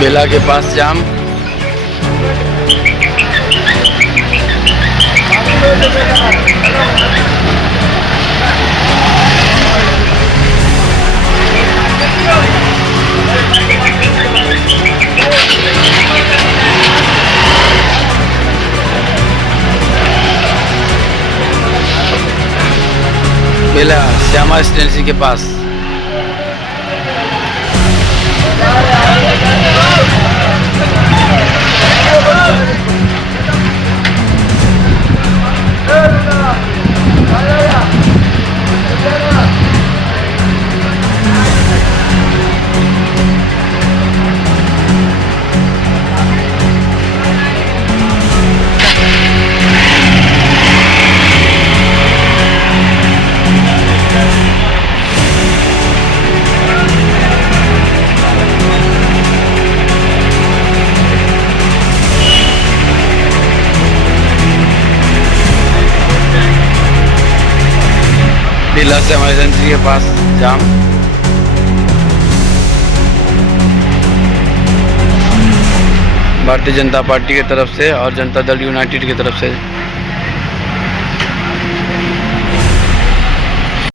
बेला के पास जाम। बेला श्यामा स्टेशन के पास। बेला श्यामा एजेंसी के पास जाम। भारतीय जनता पार्टी की तरफ से और जनता दल यूनाइटेड की तरफ से